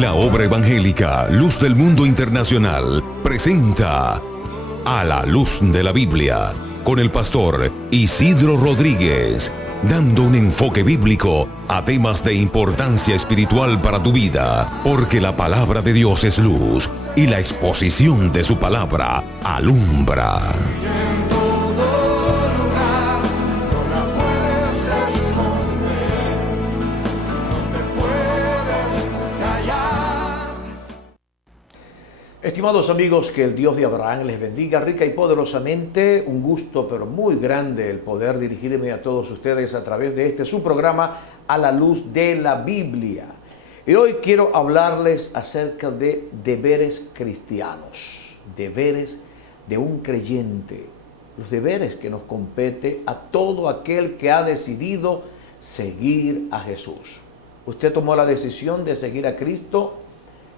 La obra evangélica Luz del Mundo Internacional presenta A la Luz de la Biblia con el pastor Isidro Rodríguez, dando un enfoque bíblico a temas de importancia espiritual para tu vida, porque la palabra de Dios es luz y la exposición de su palabra alumbra. Estimados amigos, que el Dios de Abraham les bendiga rica y poderosamente. Un gusto, pero muy grande, el poder dirigirme a todos ustedes a través de su programa, A la Luz de la Biblia. Y hoy quiero hablarles acerca de deberes cristianos, deberes de un creyente, los deberes que nos compete a todo aquel que ha decidido seguir a Jesús. Usted tomó la decisión de seguir a Cristo.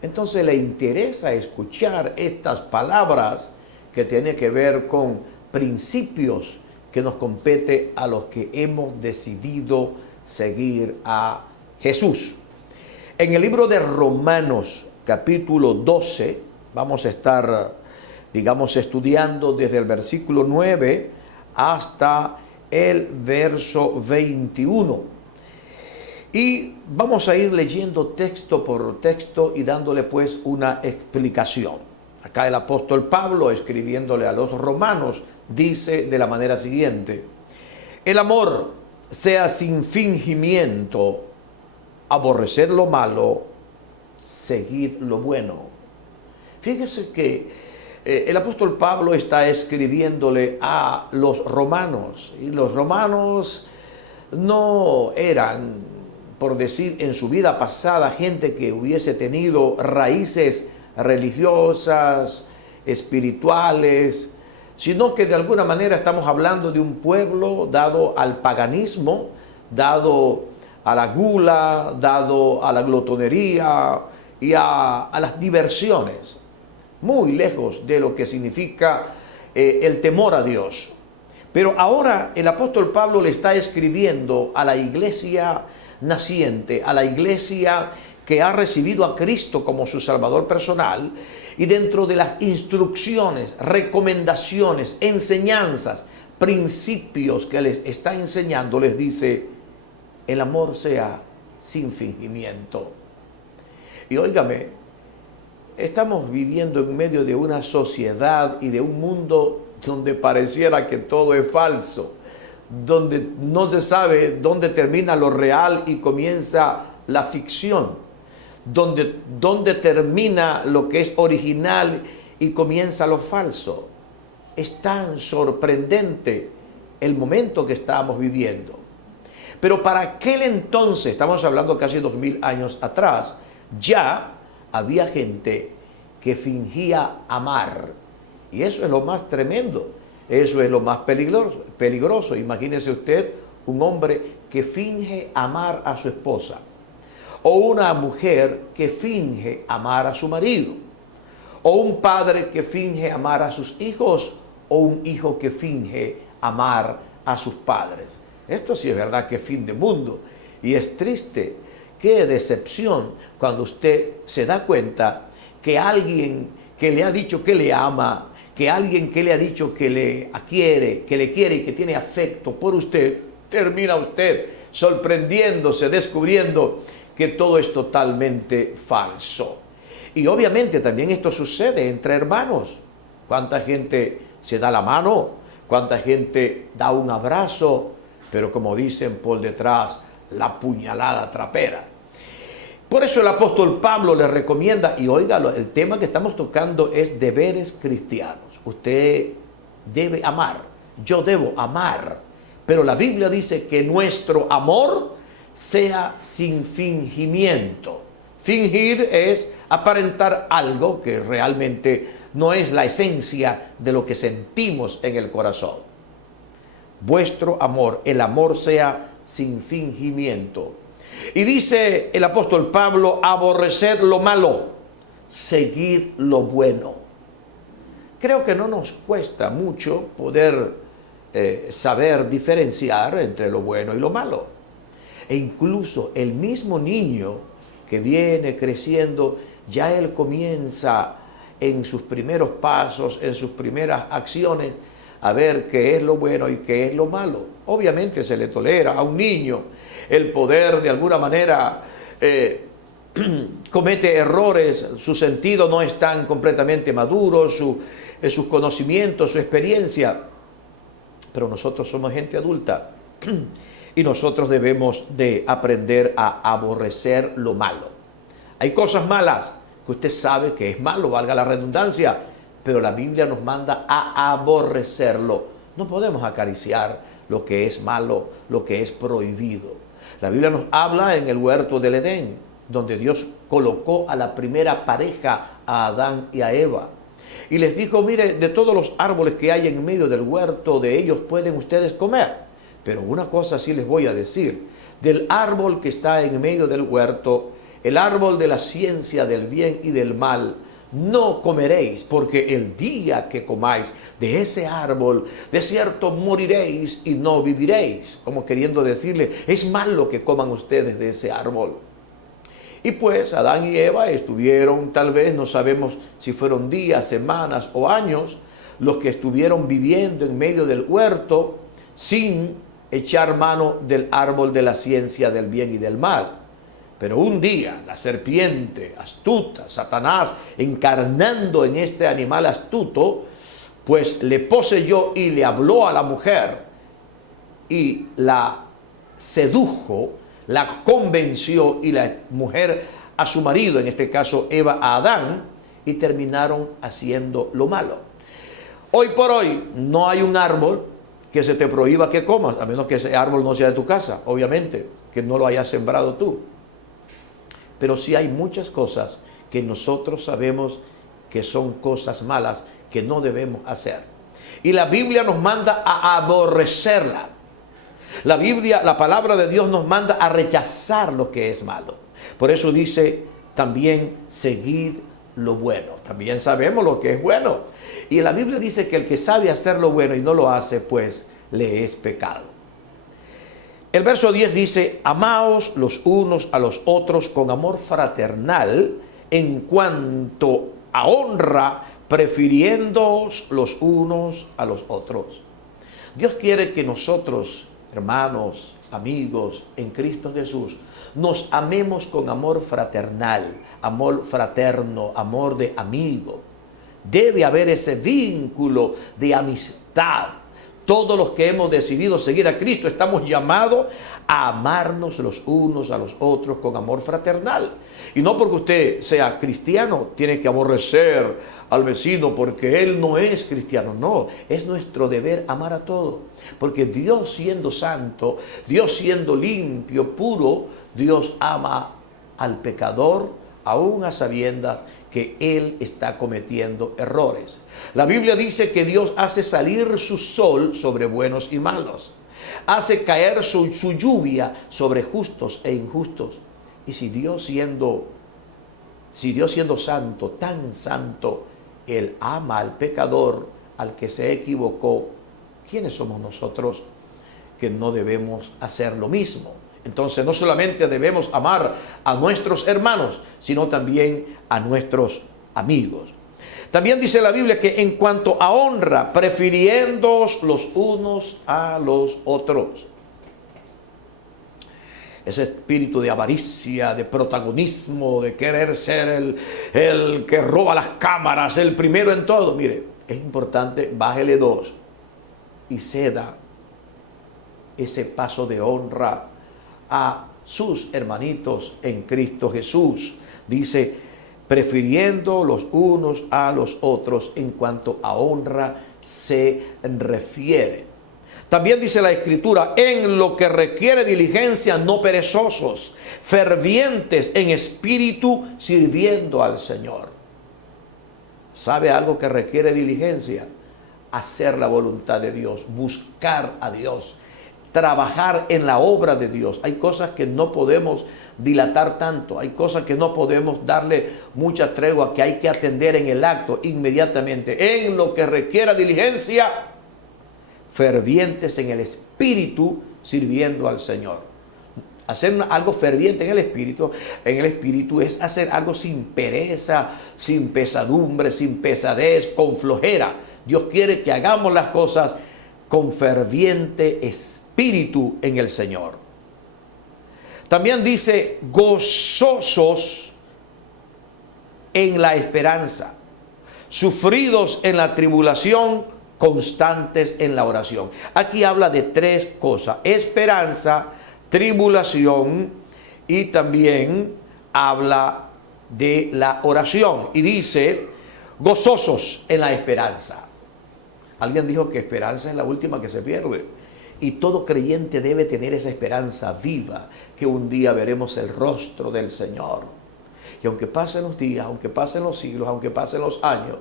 Entonces le interesa escuchar estas palabras que tienen que ver con principios que nos compete a los que hemos decidido seguir a Jesús. En el libro de Romanos, capítulo 12, vamos a estar, estudiando desde el versículo 9 hasta el verso 21. Y vamos a ir leyendo texto por texto y dándole pues una explicación. Acá el apóstol Pablo, escribiéndole a los romanos, dice de la manera siguiente: el amor sea sin fingimiento, aborrecer lo malo, seguir lo bueno. Fíjese que el apóstol Pablo está escribiéndole a los romanos, y los romanos no eran, por decir, en su vida pasada, gente que hubiese tenido raíces religiosas, espirituales, sino que de alguna manera estamos hablando de un pueblo dado al paganismo, dado a la gula, dado a la glotonería y a las diversiones, muy lejos de lo que significa el temor a Dios. Pero ahora el apóstol Pablo le está escribiendo a la iglesia naciente, a la iglesia que ha recibido a Cristo como su Salvador personal, y dentro de las instrucciones, recomendaciones, enseñanzas, principios que les está enseñando, les dice: el amor sea sin fingimiento. Y óigame, estamos viviendo en medio de una sociedad y de un mundo donde pareciera que todo es falso, donde no se sabe dónde termina lo real y comienza la ficción, donde termina lo que es original y comienza lo falso. Es tan sorprendente el momento que estamos viviendo. Pero para aquel entonces, estamos hablando casi 2000 años atrás, ya había gente que fingía amar. Y eso es lo más tremendo. Eso es lo más peligroso. Imagínese usted un hombre que finge amar a su esposa, o una mujer que finge amar a su marido, o un padre que finge amar a sus hijos, o un hijo que finge amar a sus padres. Esto sí es verdad que es fin de mundo, y es triste, qué decepción cuando usted se da cuenta que alguien que le ha dicho que le ama, que alguien que le ha dicho que le quiere y que tiene afecto por usted, termina usted sorprendiéndose, descubriendo que todo es totalmente falso. Y obviamente también esto sucede entre hermanos. ¿Cuánta gente se da la mano? ¿Cuánta gente da un abrazo? Pero como dicen por detrás, la puñalada trapera. Por eso el apóstol Pablo le recomienda, y óigalo, el tema que estamos tocando es deberes cristianos. Usted debe amar, yo debo amar, pero la Biblia dice que nuestro amor sea sin fingimiento. Fingir es aparentar algo que realmente no es la esencia de lo que sentimos en el corazón. Vuestro amor, el amor sea sin fingimiento. Y dice el apóstol Pablo: aborrecer lo malo, seguir lo bueno. Creo que no nos cuesta mucho poder saber diferenciar entre lo bueno y lo malo. E incluso el mismo niño que viene creciendo, ya él comienza en sus primeros pasos, en sus primeras acciones, a ver qué es lo bueno y qué es lo malo. Obviamente se le tolera a un niño el poder de alguna manera comete errores, su sentido no es tan completamente maduro, sus conocimientos, su experiencia, pero nosotros somos gente adulta y nosotros debemos de aprender a aborrecer lo malo. Hay cosas malas que usted sabe que es malo, valga la redundancia, pero la Biblia nos manda a aborrecerlo. No podemos acariciar lo que es malo, lo que es prohibido. La Biblia nos habla en el huerto del Edén, donde Dios colocó a la primera pareja, a Adán y a Eva. Y les dijo, mire, de todos los árboles que hay en medio del huerto, de ellos pueden ustedes comer. Pero una cosa sí les voy a decir, del árbol que está en medio del huerto, el árbol de la ciencia del bien y del mal, no comeréis, porque el día que comáis de ese árbol, de cierto moriréis y no viviréis. Como queriendo decirle, es malo que coman ustedes de ese árbol. Y pues Adán y Eva estuvieron, tal vez, no sabemos si fueron días, semanas o años, los que estuvieron viviendo en medio del huerto sin echar mano del árbol de la ciencia del bien y del mal. Pero un día la serpiente astuta, Satanás, encarnando en este animal astuto, pues le poseyó y le habló a la mujer y la sedujo, la convenció, y la mujer a su marido, en este caso Eva a Adán, y terminaron haciendo lo malo. Hoy por hoy no hay un árbol que se te prohíba que comas, a menos que ese árbol no sea de tu casa, obviamente, que no lo hayas sembrado tú. Pero sí hay muchas cosas que nosotros sabemos que son cosas malas que no debemos hacer. Y la Biblia nos manda a aborrecerla. La Biblia, la palabra de Dios nos manda a rechazar lo que es malo. Por eso dice también seguid lo bueno. También sabemos lo que es bueno. Y la Biblia dice que el que sabe hacer lo bueno y no lo hace, pues le es pecado. El verso 10 dice, amaos los unos a los otros con amor fraternal, en cuanto a honra, prefiriéndoos los unos a los otros. Dios quiere que nosotros, hermanos, amigos, en Cristo Jesús, nos amemos con amor fraternal, amor fraterno, amor de amigo. Debe haber ese vínculo de amistad. Todos los que hemos decidido seguir a Cristo estamos llamados a amarnos los unos a los otros con amor fraternal. Y no porque usted sea cristiano tiene que aborrecer al vecino porque él no es cristiano. No, es nuestro deber amar a todos. Porque Dios siendo santo, Dios siendo limpio, puro, Dios ama al pecador aún a sabiendas que él está cometiendo errores. La Biblia dice que Dios hace salir su sol sobre buenos y malos. Hace caer su lluvia sobre justos e injustos. Y si Dios siendo santo, tan santo, Él ama al pecador, al que se equivocó, ¿quiénes somos nosotros que no debemos hacer lo mismo? Entonces no solamente debemos amar a nuestros hermanos, sino también a nuestros amigos. También dice la Biblia que en cuanto a honra, prefiriéndoos los unos a los otros. Ese espíritu de avaricia, de protagonismo, de querer ser el que roba las cámaras, el primero en todo. Mire, es importante, bájele dos y ceda ese paso de honra a sus hermanitos en Cristo Jesús. Dice, prefiriendo los unos a los otros en cuanto a honra se refiere. También dice la Escritura, en lo que requiere diligencia, no perezosos, fervientes en espíritu, sirviendo al Señor. ¿Sabe algo que requiere diligencia? Hacer la voluntad de Dios, buscar a Dios, trabajar en la obra de Dios. Hay cosas que no podemos dilatar tanto, hay cosas que no podemos darle mucha tregua, que hay que atender en el acto inmediatamente. En lo que requiera diligencia, fervientes en el espíritu, sirviendo al Señor. Hacer algo ferviente en el espíritu es hacer algo sin pereza, sin pesadumbre, sin pesadez, con flojera. Dios quiere que hagamos las cosas con ferviente espíritu en el Señor. También dice gozosos en la esperanza, sufridos en la tribulación, constantes en la oración. Aquí habla de tres cosas: esperanza, tribulación, y también habla de la oración. Y dice gozosos en la esperanza. Alguien dijo que esperanza es la última que se pierde. Y todo creyente debe tener esa esperanza viva, que un día veremos el rostro del Señor. Y aunque pasen los días, aunque pasen los siglos, aunque pasen los años,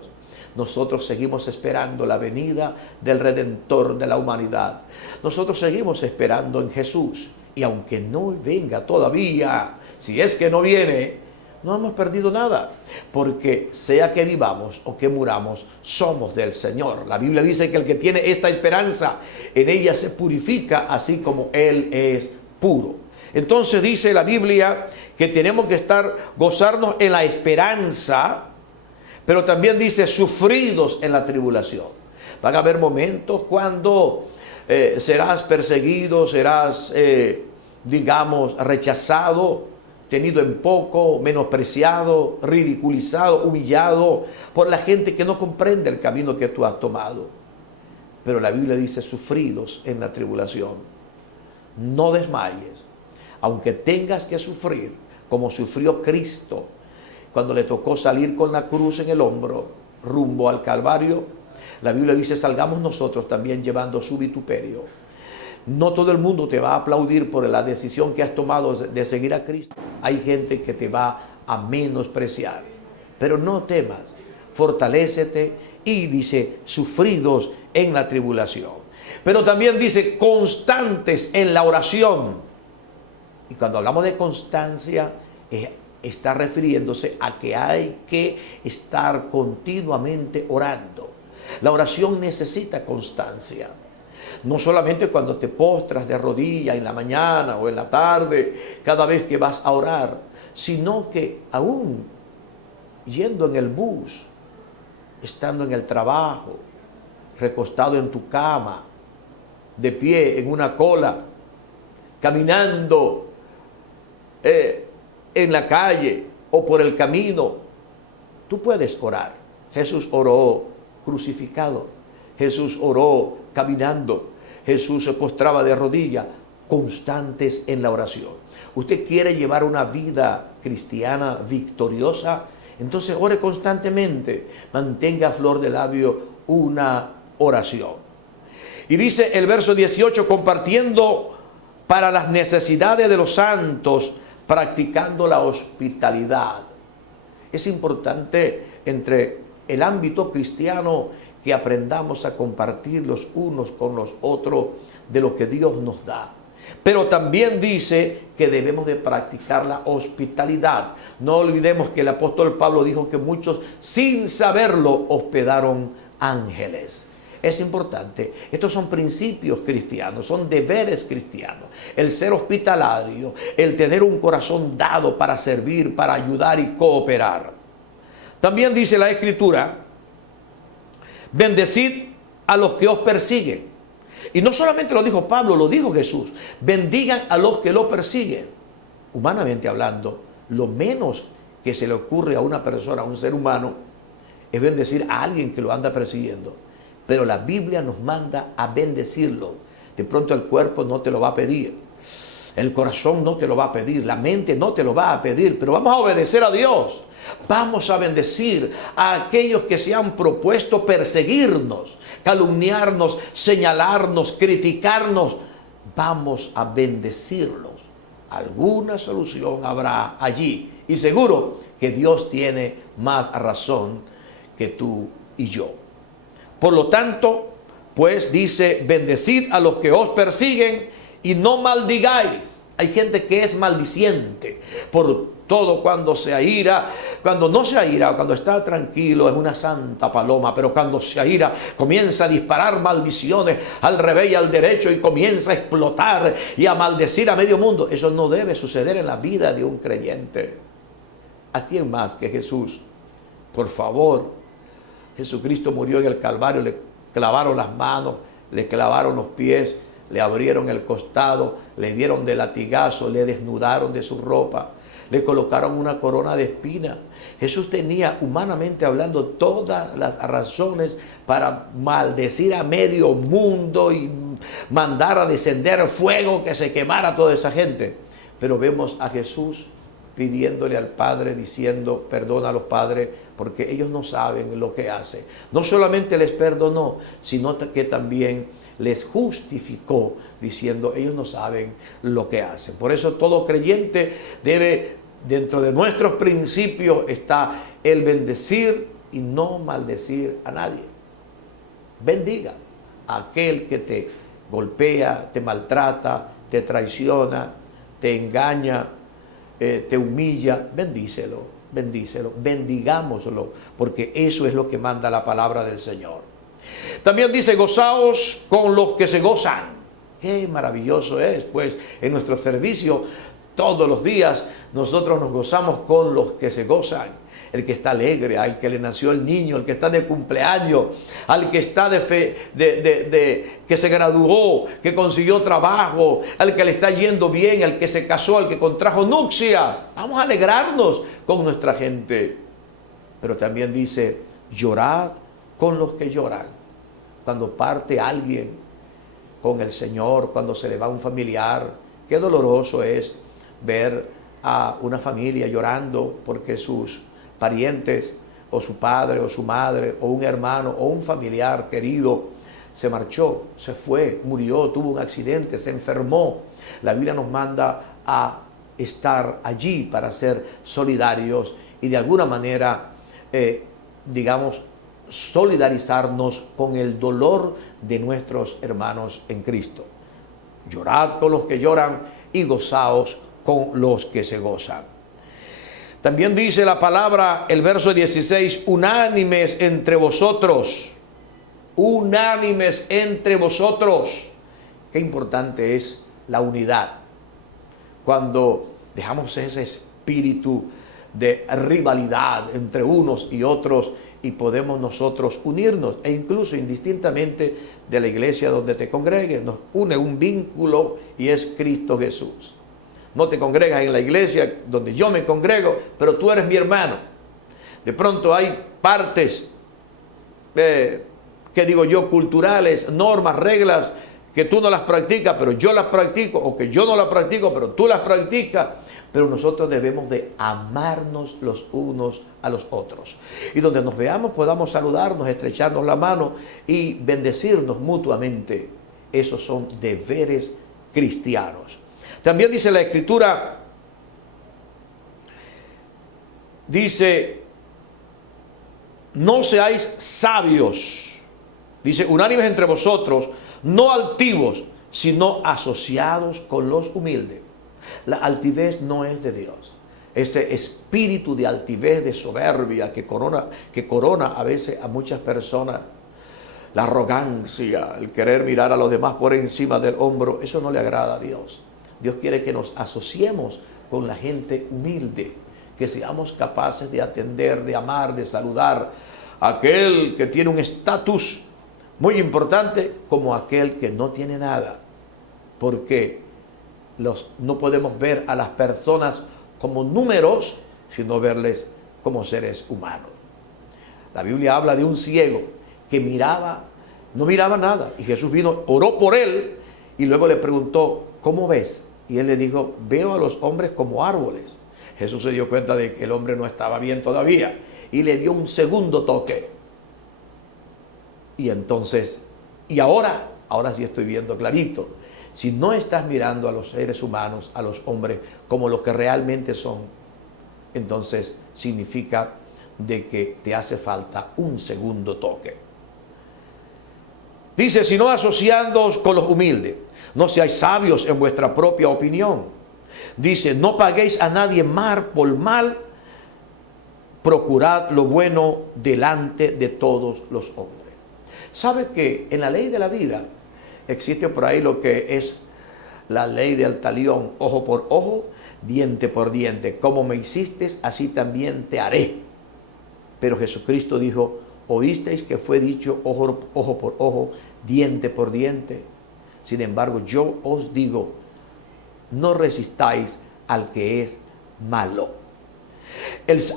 nosotros seguimos esperando la venida del Redentor de la humanidad. Nosotros seguimos esperando en Jesús. Y aunque no venga todavía, si es que no viene, no hemos perdido nada, porque sea que vivamos o que muramos, somos del Señor. La Biblia dice que el que tiene esta esperanza, en ella se purifica así como Él es puro. Entonces dice la Biblia que tenemos que gozarnos en la esperanza, pero también dice sufridos en la tribulación. Van a haber momentos cuando serás perseguido, serás, rechazado, tenido en poco, menospreciado, ridiculizado, humillado por la gente que no comprende el camino que tú has tomado. Pero la Biblia dice sufridos en la tribulación. No desmayes, aunque tengas que sufrir como sufrió Cristo cuando le tocó salir con la cruz en el hombro rumbo al Calvario. La Biblia dice salgamos nosotros también llevando su vituperio. No todo el mundo te va a aplaudir por la decisión que has tomado de seguir a Cristo. Hay gente que te va a menospreciar. Pero no temas, fortalécete, y dice sufridos en la tribulación. Pero también dice constantes en la oración. Y cuando hablamos de constancia, está refiriéndose a que hay que estar continuamente orando. La oración necesita constancia. No solamente cuando te postras de rodillas en la mañana o en la tarde, cada vez que vas a orar, sino que aún yendo en el bus, estando en el trabajo, recostado en tu cama, de pie en una cola, caminando en la calle o por el camino, tú puedes orar. Jesús oró crucificado, Jesús oró caminando, Jesús se postraba de rodillas, constantes en la oración. ¿Usted quiere llevar una vida cristiana victoriosa? Entonces ore constantemente, mantenga a flor de labio una oración. Y dice el verso 18, compartiendo para las necesidades de los santos, practicando la hospitalidad. Es importante entre el ámbito cristiano que aprendamos a compartir los unos con los otros de lo que Dios nos da. Pero también dice que debemos de practicar la hospitalidad. No olvidemos que el apóstol Pablo dijo que muchos sin saberlo hospedaron ángeles. Es importante. Estos son principios cristianos, son deberes cristianos. El ser hospitalario, el tener un corazón dado para servir, para ayudar y cooperar. También dice la Escritura, bendecid a los que os persiguen. Y no solamente lo dijo Pablo, lo dijo Jesús. Bendigan a los que lo persiguen. Humanamente hablando, lo menos que se le ocurre a una persona, a un ser humano, es bendecir a alguien que lo anda persiguiendo. Pero la Biblia nos manda a bendecirlo. De pronto el cuerpo no te lo va a pedir, el corazón no te lo va a pedir, la mente no te lo va a pedir, pero vamos a obedecer a Dios. Vamos a bendecir a aquellos que se han propuesto perseguirnos, calumniarnos, señalarnos, criticarnos. Vamos a bendecirlos. Alguna solución habrá allí. Y seguro que Dios tiene más razón que tú y yo. Por lo tanto, pues dice, bendecid a los que os persiguen y no maldigáis. Hay gente que es maldiciente por todo, cuando se aira, cuando no se aira, cuando está tranquilo, es una santa paloma, pero cuando se aira, comienza a disparar maldiciones al revés y al derecho y comienza a explotar y a maldecir a medio mundo. Eso no debe suceder en la vida de un creyente. ¿A quién más que Jesús? Por favor, Jesucristo murió en el Calvario, le clavaron las manos, le clavaron los pies, le abrieron el costado, le dieron de latigazo, le desnudaron de su ropa, le colocaron una corona de espinas. Jesús tenía, humanamente hablando, todas las razones para maldecir a medio mundo y mandar a descender fuego que se quemara a toda esa gente. Pero vemos a Jesús pidiéndole al Padre, diciendo: perdona a los padres porque ellos no saben lo que hacen. No solamente les perdonó, sino que también les justificó, diciendo: ellos no saben lo que hacen. Por eso todo creyente debe, dentro de nuestros principios está el bendecir y no maldecir a nadie. Bendiga a aquel que te golpea, te maltrata, te traiciona, te engaña, te humilla. Bendícelo, bendícelo, bendigámoslo, porque eso es lo que manda la palabra del Señor. También dice: gozaos con los que se gozan. Qué maravilloso es, pues en nuestro servicio todos los días nosotros nos gozamos con los que se gozan. El que está alegre, al que le nació el niño, el que está de cumpleaños, al que está que se graduó, que consiguió trabajo, al que le está yendo bien, al que se casó, al que contrajo nupcias. Vamos a alegrarnos con nuestra gente. Pero también dice: llorad con los que lloran. Cuando parte alguien con el Señor, cuando se le va un familiar, qué doloroso es ver a una familia llorando porque sus parientes, o su padre, o su madre, o un hermano, o un familiar querido se marchó, se fue, murió, tuvo un accidente, se enfermó. La Biblia nos manda a estar allí para ser solidarios y de alguna manera, solidarizarnos con el dolor de nuestros hermanos en Cristo. Llorad con los que lloran y gozaos con los que se gozan. También dice la palabra, el verso 16, unánimes entre vosotros. Unánimes entre vosotros. Qué importante es la unidad. Cuando dejamos ese espíritu de rivalidad entre unos y otros y podemos nosotros unirnos, e incluso indistintamente de la iglesia donde te congregues, nos une un vínculo y es Cristo Jesús. No te congregas en la iglesia donde yo me congrego, pero tú eres mi hermano. De pronto hay partes, culturales, normas, reglas, que tú no las practicas, pero yo las practico, o que yo no las practico, pero tú las practicas. Pero nosotros debemos de amarnos los unos a los otros. Y donde nos veamos podamos saludarnos, estrecharnos la mano y bendecirnos mutuamente. Esos son deberes cristianos. También dice la Escritura, dice, no seáis sabios, dice, unánimes entre vosotros, no altivos, sino asociados con los humildes. La altivez no es de Dios. Ese espíritu de altivez, de soberbia que corona a veces a muchas personas, la arrogancia, el querer mirar a los demás por encima del hombro, eso no le agrada a Dios. Dios quiere que nos asociemos con la gente humilde, que seamos capaces de atender, de amar, de saludar a aquel que tiene un estatus muy importante como aquel que no tiene nada. Porque no podemos ver a las personas como números, sino verles como seres humanos. La Biblia habla de un ciego que no miraba nada. Y Jesús vino, oró por él y luego le preguntó, ¿cómo ves? Y él le dijo, veo a los hombres como árboles. Jesús se dio cuenta de que el hombre no estaba bien todavía y le dio un segundo toque. Y entonces, ahora sí estoy viendo clarito. Si no estás mirando a los seres humanos, a los hombres, como lo que realmente son, entonces significa de que te hace falta un segundo toque. Dice, si no asociándoos con los humildes, no seáis sabios en vuestra propia opinión. Dice, no paguéis a nadie mal por mal, procurad lo bueno delante de todos los hombres. ¿Sabe que en la ley de la vida existe por ahí lo que es la ley del talión? Ojo por ojo, diente por diente. Como me hiciste, así también te haré. Pero Jesucristo dijo, oísteis que fue dicho ojo por ojo, diente por diente. Sin embargo, yo os digo, no resistáis al que es malo.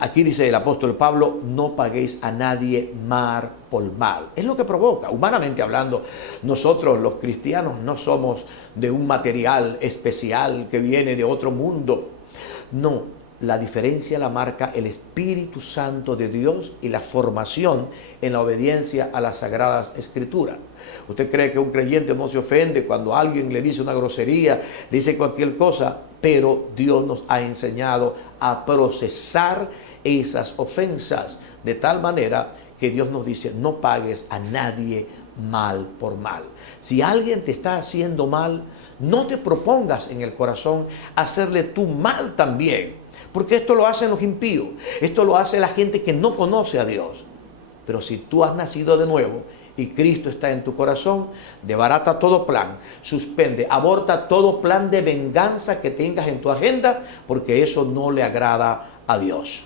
Aquí dice el apóstol Pablo, no paguéis a nadie mal por mal. Es lo que provoca, humanamente hablando. Nosotros los cristianos no somos de un material especial que viene de otro mundo. No, la diferencia la marca el Espíritu Santo de Dios y la formación en la obediencia a las Sagradas Escrituras. ¿Usted cree que un creyente no se ofende cuando alguien le dice una grosería, le dice cualquier cosa? Pero Dios nos ha enseñado a procesar esas ofensas de tal manera que Dios nos dice, no pagues a nadie mal por mal. Si alguien te está haciendo mal, no te propongas en el corazón hacerle tú mal también, porque esto lo hacen los impíos, esto lo hace la gente que no conoce a Dios. Pero si tú has nacido de nuevo y Cristo está en tu corazón, desbarata todo plan, suspende, aborta todo plan de venganza que tengas en tu agenda, porque eso no le agrada a Dios.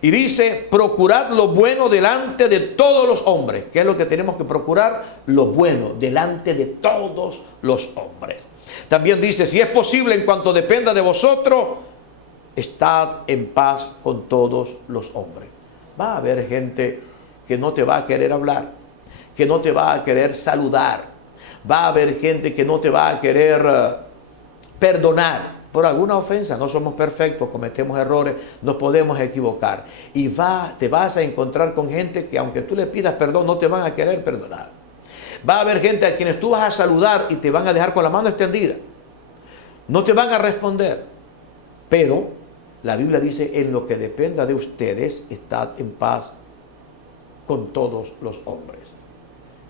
Y dice, procurad lo bueno delante de todos los hombres. ¿Qué es lo que tenemos que procurar? Lo bueno delante de todos los hombres. También dice, si es posible, en cuanto dependa de vosotros, estad en paz con todos los hombres. Va a haber gente que no te va a querer hablar, que no te va a querer saludar. Va a haber gente que no te va a querer perdonar por alguna ofensa. No somos perfectos, cometemos errores, nos podemos equivocar. Y te vas a encontrar con gente que aunque tú le pidas perdón, no te van a querer perdonar. Va a haber gente a quienes tú vas a saludar y te van a dejar con la mano extendida. No te van a responder. Pero la Biblia dice, en lo que dependa de ustedes, estad en paz con todos los hombres.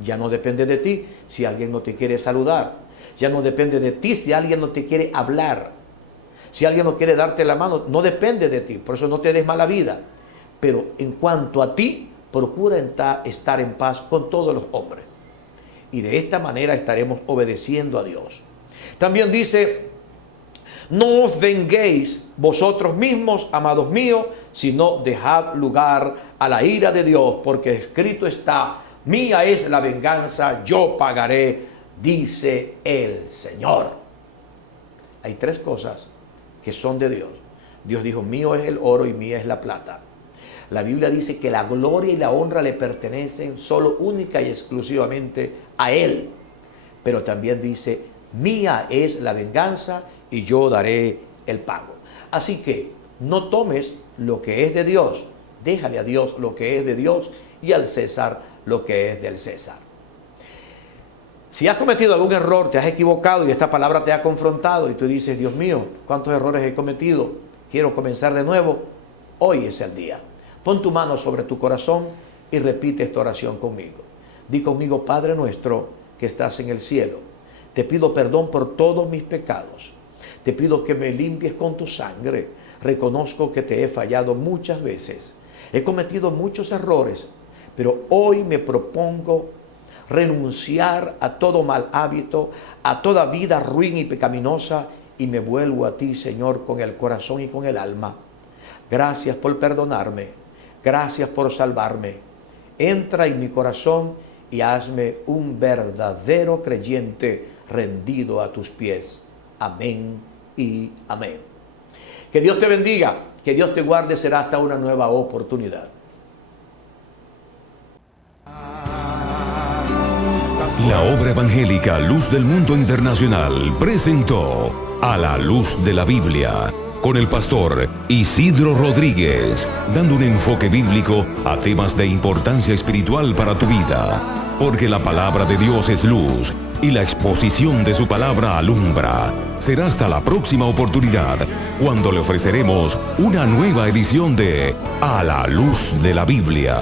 Ya no depende de ti si alguien no te quiere saludar. Ya no depende de ti si alguien no te quiere hablar. Si alguien no quiere darte la mano, no depende de ti. Por eso no te des mala vida. Pero en cuanto a ti, procura estar en paz con todos los hombres. Y de esta manera estaremos obedeciendo a Dios. También dice, no os venguéis vosotros mismos, amados míos, sino dejad lugar a la ira de Dios, porque escrito está, mía es la venganza, yo pagaré, dice el Señor. Hay tres cosas que son de Dios. Dios dijo, mío es el oro y mía es la plata. La Biblia dice que la gloria y la honra le pertenecen solo única y exclusivamente a Él. Pero también dice, mía es la venganza y yo daré el pago. Así que no tomes lo que es de Dios, déjale a Dios lo que es de Dios y al César lo que es del César. Si has cometido algún error, te has equivocado y esta palabra te ha confrontado y tú dices, Dios mío, ¿cuántos errores he cometido? Quiero comenzar de nuevo. Hoy es el día. Pon tu mano sobre tu corazón y repite esta oración conmigo. Di conmigo, Padre nuestro que estás en el cielo, te pido perdón por todos mis pecados. Te pido que me limpies con tu sangre. Reconozco que te he fallado muchas veces. He cometido muchos errores, pero hoy me propongo renunciar a todo mal hábito, a toda vida ruin y pecaminosa, y me vuelvo a ti, Señor, con el corazón y con el alma. Gracias por perdonarme. Gracias por salvarme. Entra en mi corazón y hazme un verdadero creyente rendido a tus pies. Amén y amén. Que Dios te bendiga, que Dios te guarde, será hasta una nueva oportunidad. La obra evangélica Luz del Mundo Internacional presentó A la Luz de la Biblia con el pastor Isidro Rodríguez, dando un enfoque bíblico a temas de importancia espiritual para tu vida, porque la palabra de Dios es luz y la exposición de su palabra alumbra. Será hasta la próxima oportunidad, cuando le ofreceremos una nueva edición de A la Luz de la Biblia.